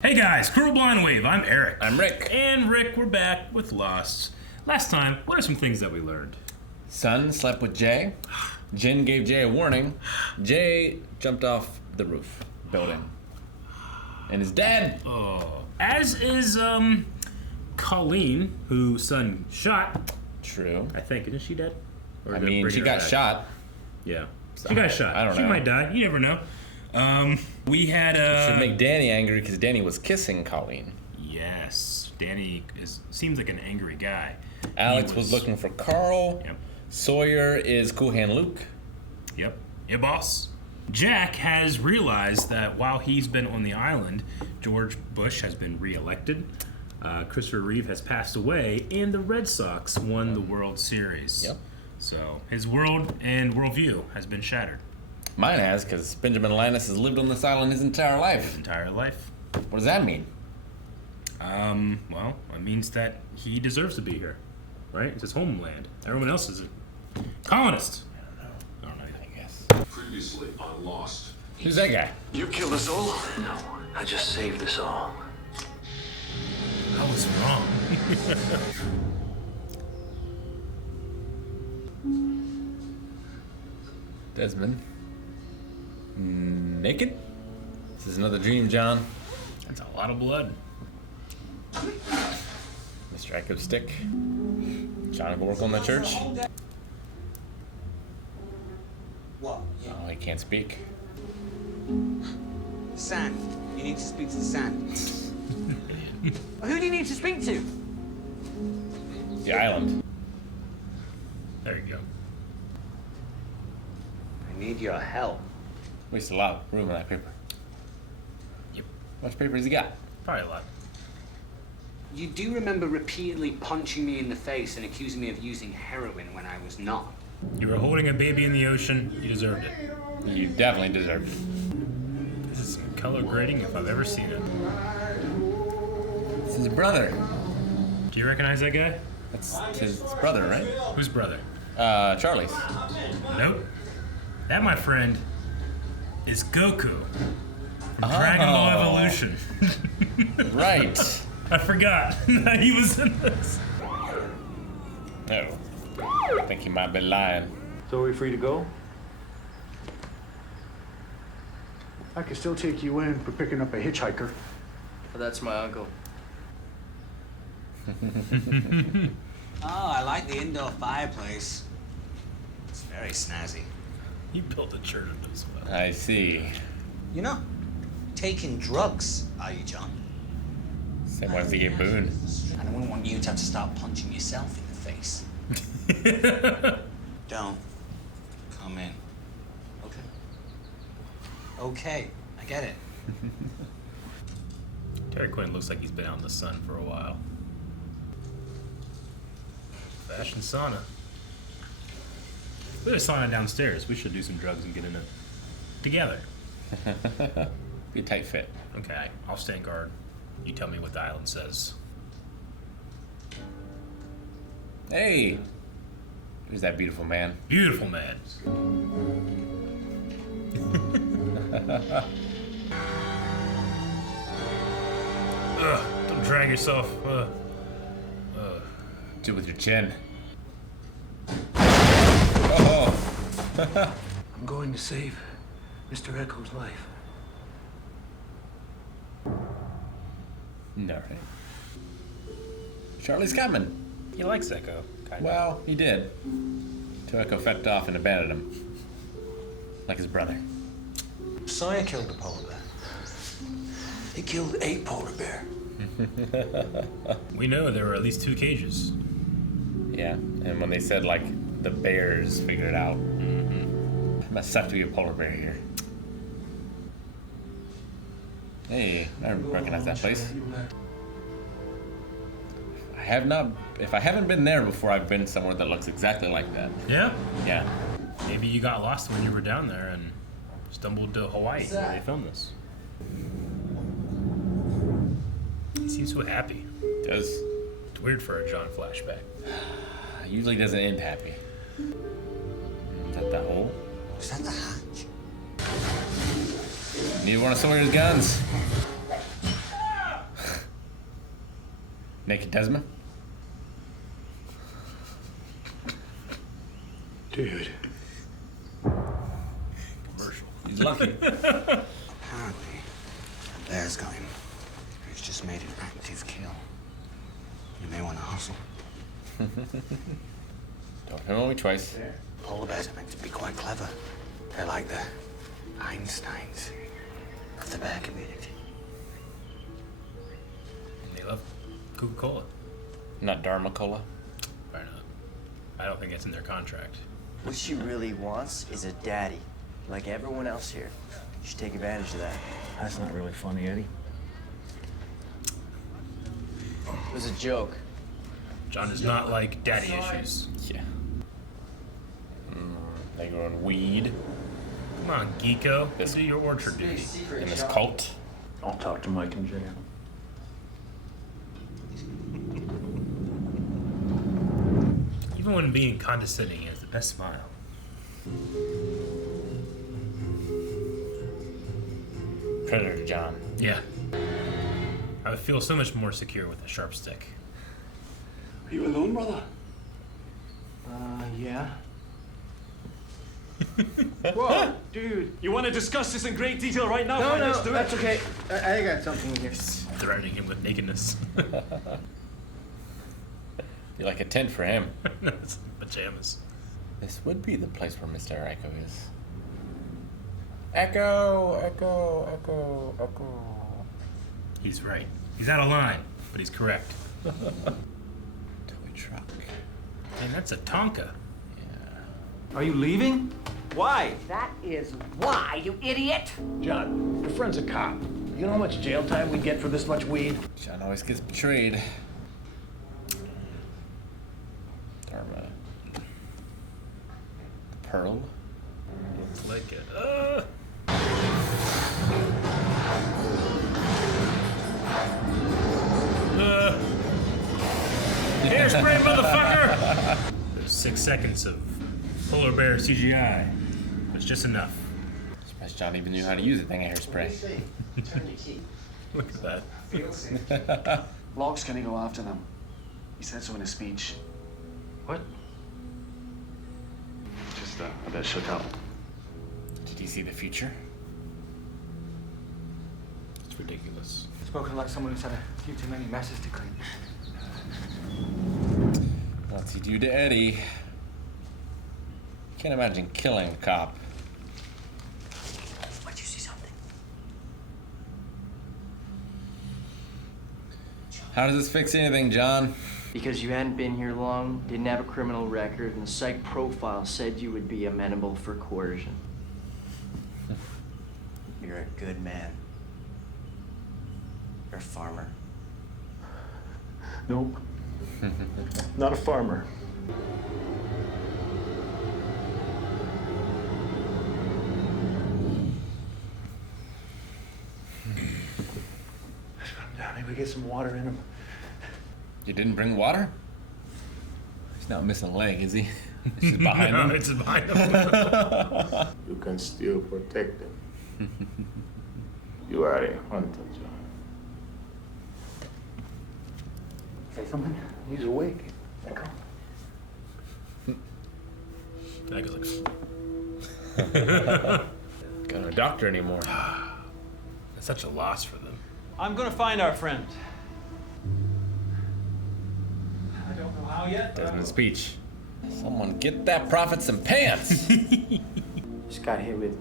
Hey guys, Cruel Blind Wave, I'm Eric. I'm Rick. And Rick, we're back with Lost. Last time, what are some things that we learned? Sun slept with Jay. Jin gave Jay a warning. Jay jumped off the roof building. And is dead. Oh. As is, Colleen, who Sun shot. True. I think. Isn't she dead? Or I did they mean, bring she her got back? shot. Yeah. She got shot. I don't know. She might die. You never know. We had, Should make Danny angry because Danny was kissing Colleen. Yes. Danny seems like an angry guy. Alex was looking for Carl. Yep. Sawyer is Cool Hand Luke. Yep. Yeah, boss. Jack has realized that while he's been on the island, George Bush has been reelected, Christopher Reeve has passed away, and the Red Sox won the World Series. Yep. So his world and worldview has been shattered. Mine has, because Benjamin Linus has lived on this island his entire His life. entire life. What does that mean? Well, it means that he deserves to be here, right? It's his homeland. Everyone else is a colonist. I don't know. I guess. Previously on Lost. Who's that guy? You killed us all? No, I just saved us all. I was wrong. Desmond. Naked? This is another dream, John. That's a lot of blood. Mr. Echo Stick. John will work on the church. What? Oh, he can't speak. Sand. You need to speak to the sand. Who do you need to speak to? The island. There you go. I need your help. Wasted a lot of room on that paper. Yep. How much paper has he got? Probably a lot. You do remember repeatedly punching me in the face and accusing me of using heroin when I was not. You were holding a baby in the ocean. You deserved it. You definitely deserve it. This is color grading if I've ever seen it. It's his brother. Do you recognize that guy? That's his brother, right? Whose brother? Charlie's. Nope. That, my friend, is Goku from Dragon Ball Evolution. Right. I forgot that he was in this. Oh. I think he might be lying. So are we free to go? I can still take you in for picking up a hitchhiker. That's my uncle. Oh, I like the indoor fireplace. It's very snazzy. He built a church of this well. I see. You know, taking drugs, are you, John? Same way as he gave Boone. And I wouldn't want you to have to start punching yourself in the face. Don't come in. Okay. Okay, I get it. Terry Quinn looks like he's been out in the sun for a while. Fashion sauna. There's a sauna downstairs. We should do some drugs and get in it together. Be a tight fit. Okay, I'll stand guard. You tell me what the island says. Hey! Who's that beautiful man? Beautiful man. Ugh, don't drag yourself. Do it with your chin. Oh! I'm going to save Mr. Echo's life. No, right? Charlie's coming. He likes Echo, kind of. Well, he did. Till Echo fecked off and abandoned him. Like his brother. Sawyer killed the polar bear. He killed a polar bear. We know there were at least 2 cages. Yeah, and when they said, like, the bears figured it out. Must have to be a polar bear here. Hey, I recognize that place. If I haven't been there before, I've been somewhere that looks exactly like that. Yeah? Yeah. Maybe you got lost when you were down there and stumbled to Hawaii where they filmed this. He seems so happy. Does. It's weird for a John flashback. Usually doesn't end happy. Is that the hole? Is that the hatch? Need one of Sawyer's guns. Naked Desmond? Dude. Commercial. He's lucky. Apparently, a bear's got him. He's just made an active kill. You may want to hustle. Don't hit me twice. Polar bears are meant to be quite clever. They're like the Einsteins of the bear community. And they love Coca-Cola. Not Dharma Cola. Why not? I don't think it's in their contract. What she really wants is a daddy, like everyone else here. You should take advantage of that. That's not really funny, Eddie. It was a joke. John does not like daddy issues. Yeah. They growing weed Come on, Geeko. Go do your orchard duty. in this cult. I'll talk to Mike in jail. Even when being condescending, he has the best smile. Predator John. Yeah. I would feel so much more secure with a sharp stick. Are you alone, brother? Yeah. Whoa, dude. You want to discuss this in great detail right now? Fine, let's do that's it. okay. I got something here. Threatening him with nakedness. Be like a tent for him. It's pajamas. This would be the place where Mr. Echo is. Echo, Echo, Echo, Echo. He's right. He's out of line, but he's correct. Toy truck. And that's a Tonka. Are you leaving? Why? That is why, you idiot! John, your friend's a cop. You know how much jail time we'd get for this much weed? John always gets betrayed. Dharma. The Pearl. Looks like it. Hairspray, motherfucker! There's 6 seconds of polar bear CGI. It's just enough. Surprised John even knew how to use a thing of hairspray. Look at that. Locke's gonna go after them. He said so in his speech. What? Just a bit shook up. Did you see the future? It's ridiculous. Spoken like someone who's had a few too many messes to clean. What's he do to Eddie? Can't imagine killing a cop. Why'd you see something? How does this fix anything, John? Because you hadn't been here long, didn't have a criminal record, and the psych profile said you would be amenable for coercion. You're a good man. You're a farmer. Nope. Not a farmer. Let's put him down. Maybe get some water in him. You didn't bring water? He's not missing a leg, is he? It's just behind No, him. it's behind him. You can still protect them. You are a hunter, John. Say something? He's awake. Echo. That goes Got no doctor anymore. That's such a loss for them. I'm gonna find our friend. I don't know how yet. Desmond's speech. Someone get that prophet some pants! Just got hit with,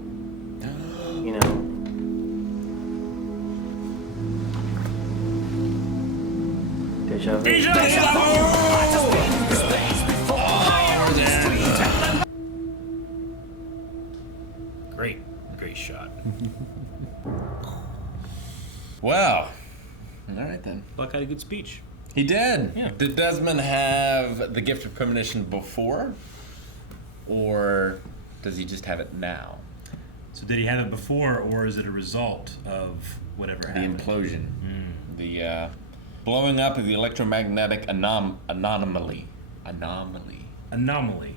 you know, deja vu. Great shot. Wow. All right then. Locke had a good speech. He did. Yeah. Did Desmond have the gift of premonition before? Or does he just have it now? So did he have it before, or is it a result of whatever The happened? implosion. The blowing up of the electromagnetic anomaly. Anomaly.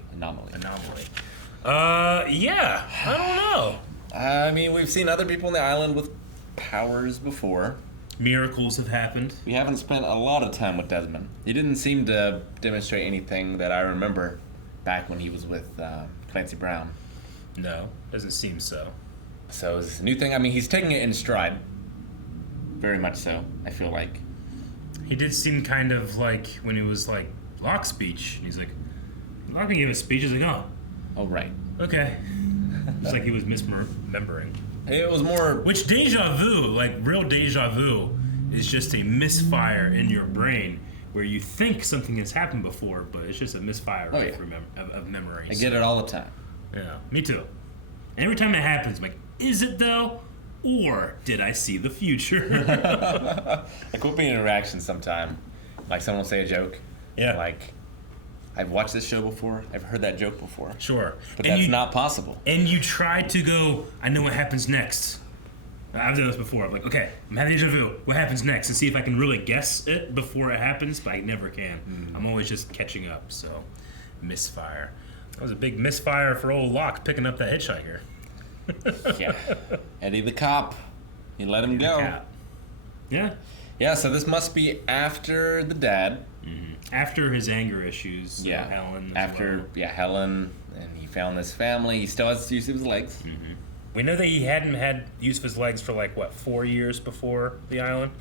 Yeah. I don't know. I mean, we've seen other people on the island with powers before. Miracles have happened. We haven't spent a lot of time with Desmond. He didn't seem to demonstrate anything that I remember back when he was with Clancy Brown. No, doesn't seem so. So is this a new thing? I mean, he's taking it in stride. Very much so, I feel like. He did seem kind of like when he was like Locke's speech. He's like, Locke can give a speech. He's like, Oh, right. okay. It's like he was misremembering. It was more... Which deja vu, like real deja vu, is just a misfire in your brain where you think something has happened before, but it's just a misfire of memories. I get it all the time. Yeah, me too. And every time it happens, I'm like, is it though? Or did I see the future? Like, we'll be in interaction sometime. Like, someone will say a joke. Yeah. Like, I've watched this show before. I've heard that joke before. Sure. But that's not possible. And you try to go, I know what happens next. I've done this before. I'm like, okay, I'm having deja vu. What happens next? And see if I can really guess it before it happens, but I never can. I'm always just catching up, so misfire. That was a big misfire for old Locke picking up that hitchhiker. Yeah. Eddie the cop. He let him go. Yeah. Yeah, so this must be after the dad. After his anger issues. Yeah. Helen. Helen. And he found this family. He still has use of his legs. We know that he hadn't had use of his legs for 4 years before the island?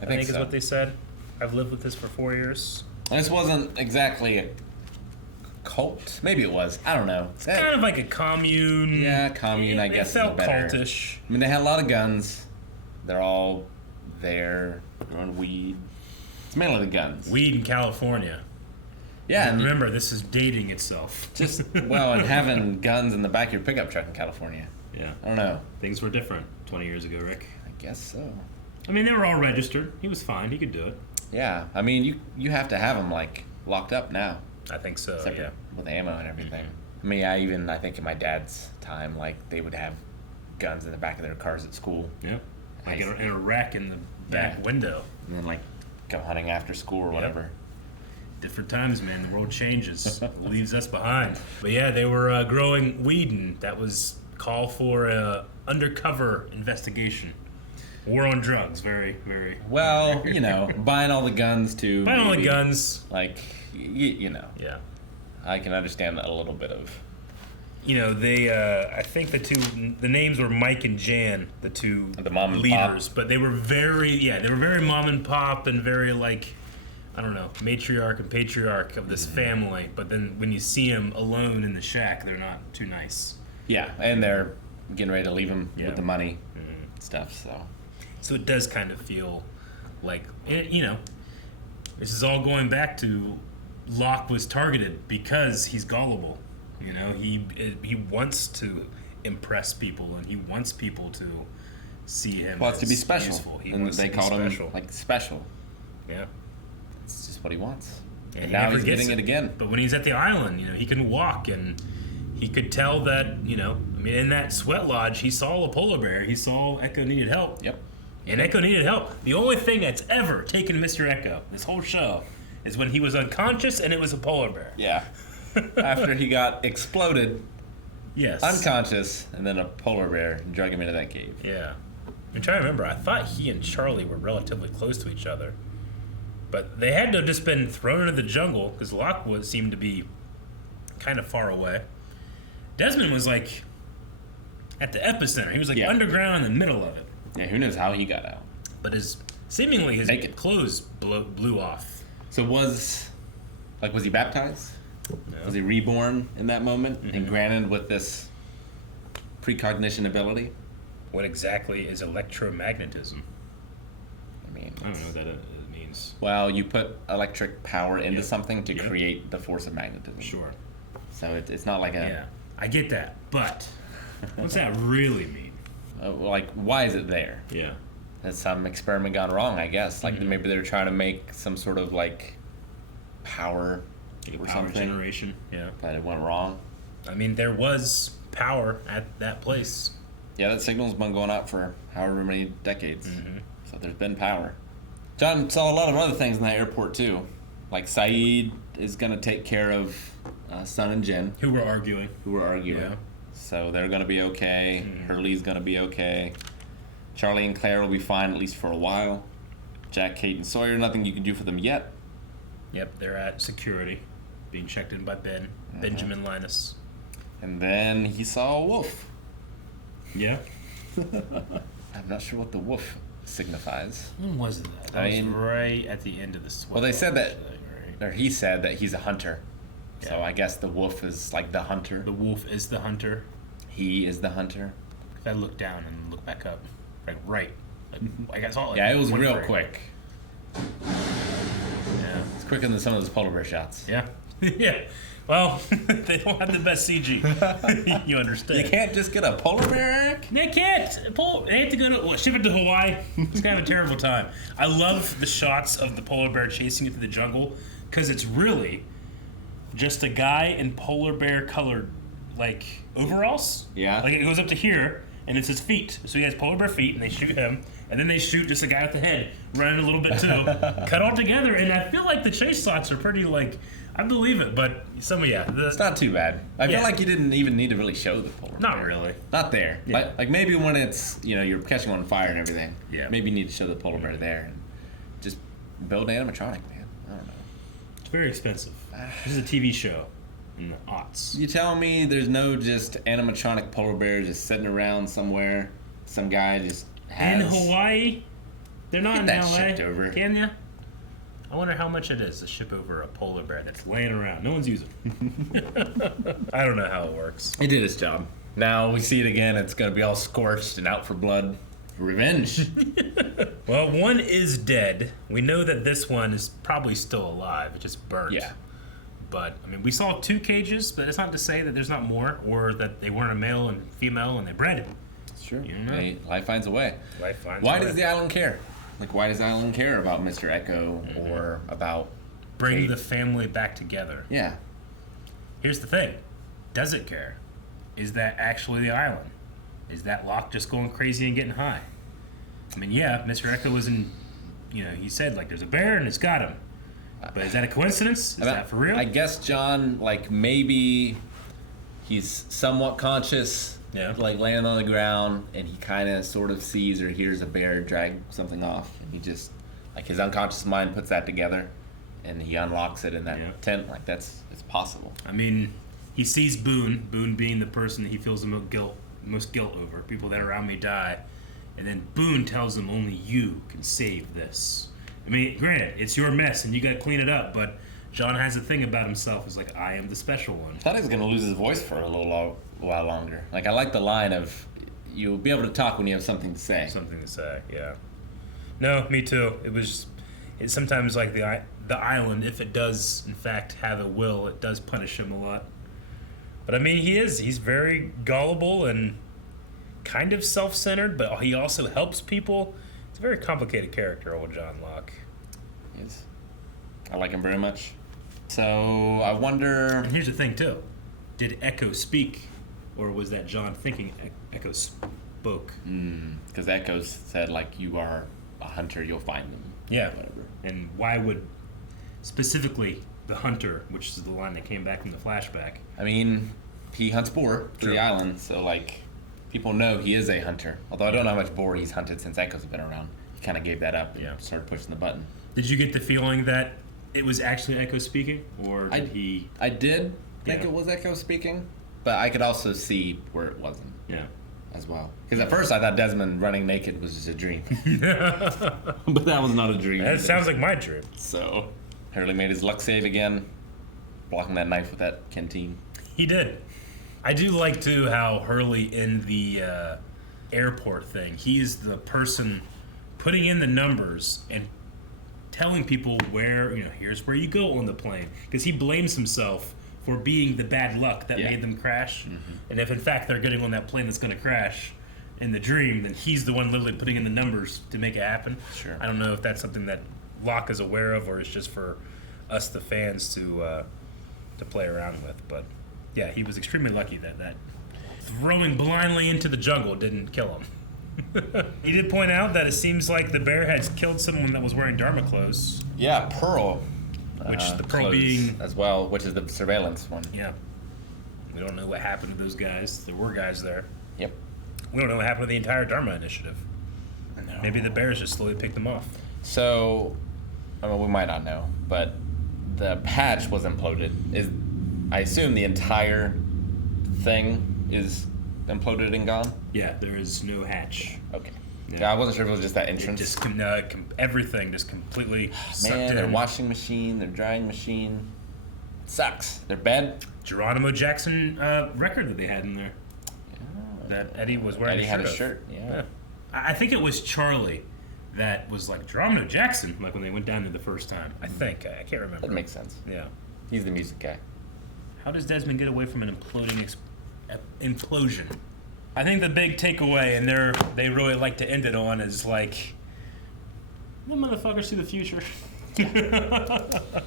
I think so. is what they said. I've lived with this for 4 years. This wasn't exactly a cult. Maybe it was. I don't know. It's kind of like a commune. Yeah, commune, I guess. It felt is better. cultish. I mean, they had a lot of guns. They're all there. They're on weed. It's mainly the guns. Weed in California. Yeah. And remember, this is dating itself. And having guns in the back of your pickup truck in California. Yeah. I don't know. Things were different 20 years ago, Rick. I guess so. I mean, they were all registered. He was fine. He could do it. Yeah. I mean, you have to have them, locked up now. I think so, Except yeah. with ammo and everything. I mean, I think in my dad's time, they would have guns in the back of their cars at school. Yeah. Like in a rack in the back window. And then, go hunting after school or whatever. Different times, man. The world changes. Leaves us behind. But yeah, they were growing weed, and that was call for a undercover investigation. War on drugs. Very, very... Well, buying all the guns too. Buying all the guns. Yeah. I can understand that a little bit of... they, I think the names were Mike and Jan, the two mom and leaders, pop. but they were very mom and pop and very I don't know, matriarch and patriarch of this family. But then when you see them alone in the shack, they're not too nice. Yeah, and they're getting ready to leave him with the money stuff, So it does kind of feel like, this is all going back to Locke was targeted because he's gullible. He wants to impress people, and he wants people to see him. Wants to be special. Useful. He and wants they to be called special. him special. Yeah. It's just what he wants. And now he's getting it again. But when he's at the island, he can walk, and he could tell that, in that sweat lodge, he saw a polar bear. He saw Echo needed help. Yep. And Echo needed help. The only thing that's ever taken Mr. Echo, this whole show, is when he was unconscious and it was a polar bear. Yeah. After he got exploded, yes, unconscious, and then a polar bear drug him into that cave. Yeah. I'm trying to remember. I thought he and Charlie were relatively close to each other. But they had to have just been thrown into the jungle, because Locke seemed to be kind of far away. Desmond was at the epicenter. He was underground in the middle of it. Yeah, who knows how he got out. But seemingly his clothes blew off. So was he baptized? No. Was he reborn in that moment and granted with this precognition ability? What exactly is electromagnetism? I don't know what that means. Well, you put electric power into something to create the force of magnetism. Sure. So it's not like a... Yeah, I get that, but what's that really mean? Why is it there? Yeah. Has some experiment gone wrong, I guess. Maybe they're trying to make some sort of power or power something. Generation, yeah. But it went wrong. I mean, there was power at that place. Yeah, that signal's been going out for however many decades. So there's been power. John saw a lot of other things in that airport too. Saeed is going to take care of Sun and Jin. Who were arguing. Yeah. So they're going to be okay. Hurley's going to be okay. Charlie and Claire will be fine, at least for a while. Jack, Kate, and Sawyer, nothing you can do for them yet. Yep, they're at security, being checked in by Benjamin Linus. And then he saw a wolf. Yeah? I'm not sure what the wolf signifies. When was that? That was right at the end of the sweat. Well, they said that, right? or he said that he's a hunter. Yeah. So I guess the wolf is like the hunter. The wolf is the hunter. He is the hunter. I look down and look back up. Like, I guess all. Yeah, it was one real frame. quick. Yeah. It's quicker than some of those polar bear shots. Yeah. Yeah. Well, they don't have the best CG. You understand. You can't just get a polar bear? They can't. They have to go to ship it to Hawaii. It's gonna have a terrible time. I love the shots of the polar bear chasing it through the jungle because it's really just a guy in polar bear colored like overalls. Yeah. Like it goes up to here and it's his feet. So he has polar bear feet and they shoot him and then they shoot just a guy with the head running a little bit too, cut all together. And I feel like the chase shots are pretty like. I believe it, but it's not too bad. I feel like you didn't even need to really show the polar bear. Not really. Not there. Yeah. Like maybe when it's, you're catching on fire and everything. Yeah. Maybe you need to show the polar bear there and just build animatronic, man. I don't know. It's very expensive. This is a TV show in the aughts. You telling me there's no just animatronic polar bear just sitting around somewhere? Some guy just has... In Hawaii? They're not Get in that LA. shipped over. Can you? I wonder how much it is to ship over a polar bear that's laying around. No one's using it. I don't know how it works. It did its job. Now we see it again. It's going to be all scorched and out for blood. Revenge. Well, one is dead. We know that this one is probably still alive. It just burnt. Yeah. But, I mean, we saw 2 cages, but it's not to say that there's not more or that they weren't a male and female and they bred it. It's true. You know? Hey, life finds a way. Life finds Why a way. does the island care? Like, why does the island care about Mr. Echo or about... Bring Kate? the family back together. Yeah. Here's the thing. Does it care? Is that actually the island? Is that Locke just going crazy and getting high? I mean, yeah, Mr. Echo was in, he said, like, there's a bear and it's got him. But is that a coincidence? Is that for real? I guess, John, like, maybe he's somewhat conscious, Yeah. like, laying on the ground, and he kind of sort of sees or hears a bear drag something off. And he just, like, his unconscious mind puts that together, and he unlocks it in that tent. Like, it's possible. I mean, he sees Boone being the person that he feels the most guilt over. People that around me die. And then Boone tells him only you can save this. I mean, granted, it's your mess and you got to clean it up, but John has a thing about himself. It's like, I am the special one. I thought he was going to lose his voice for a while longer. Like, I like the line of, you'll be able to talk when you have something to say. Something to say, yeah. No, me too. It's sometimes like the island, if it does, in fact, have a will, it does punish him a lot. But I mean, he's very gullible and kind of self-centered, but he also helps people. It's a very complicated character, old John Locke. Yes. I like him very much. So, I wonder... And here's the thing, too. Did Echo speak, or was that John thinking Echo spoke? Because Echo said, like, you are a hunter, you'll find them. Yeah. Whatever. And why would, specifically, the hunter, which is the line that came back from the flashback. I mean, he hunts boar for the island, so, like, people know he is a hunter. Although I don't know how much boar he's hunted since Echo's been around. He kind of gave that up and started pushing the button. Did you get the feeling that it was actually Echo speaking, or did he... I did think it was Echo speaking, but I could also see where it wasn't. Yeah. As well. Because at first I thought Desmond running naked was just a dream. But that was not a dream. That sounds like my dream. So, Hurley made his luck save again, blocking that knife with that canteen. He did. I do like, too, how Hurley in the airport thing, he's the person putting in the numbers and telling people where, here's where you go on the plane. Because he blames himself for being the bad luck that made them crash. Mm-hmm. And if, in fact, they're getting on that plane that's going to crash in the dream, then he's the one literally putting in the numbers to make it happen. Sure. I don't know if that's something that Locke is aware of or it's just for us, the fans, to play around with. But, yeah, he was extremely lucky that throwing blindly into the jungle didn't kill him. He did point out that it seems like the bear had killed someone that was wearing Dharma clothes. Yeah, Pearl. Which the Pearl clothes being... as well, which is the surveillance one. Yeah. We don't know what happened to those guys. There were guys there. Yep. We don't know what happened to the entire Dharma initiative. No. Maybe the bears just slowly picked them off. So, I mean, we might not know, but the patch was imploded. I assume the entire thing is imploded and gone? Yeah, there is no hatch. Okay. Yeah. Yeah, I wasn't sure if it was just that It entrance. just everything just completely sucked Man, in. their washing machine, their drying machine. Sucks. Their bed. Geronimo Jackson record that they had in there. That Eddie was wearing. Eddie had a of. shirt. Yeah. I think it was Charlie that was like Geronimo Jackson, like when they went down there the first time. I think I can't remember. That makes sense. Yeah. He's the music guy. How does Desmond get away from an imploding implosion? I think the big takeaway, and they really like to end it on, is like, the motherfuckers see the future.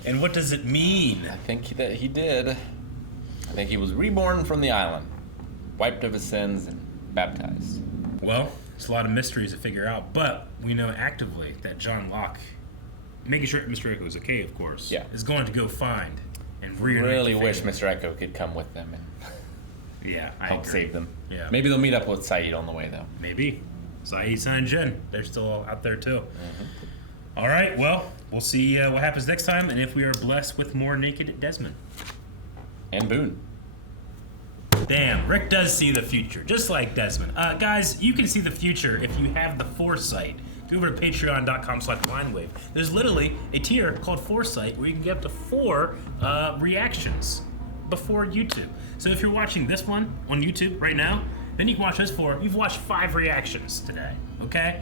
And what does it mean? I think that he did. I think he was reborn from the island, wiped of his sins, and baptized. Well, it's a lot of mysteries to figure out, but we know actively that John Locke, making sure Mr. Echo is okay, of course, Yeah. is going to go find and reunite Really the wish family. Mr. Echo could come with them and Yeah, I help agree. save them. Yeah. Maybe they'll meet up with Saeed on the way, though. Maybe. Saeed and Jin, they're still out there too. All right, well, we'll see what happens next time, and if we are blessed with more naked Desmond. And Boone. Damn, Rick does see the future, just like Desmond. Guys, you can see the future if you have the foresight. Go over to patreon.com/blindwave. There's literally a tier called Foresight where you can get up to 4 reactions before YouTube. So if you're watching this one on YouTube right now, then you can watch this 4. You've watched 5 reactions today, okay?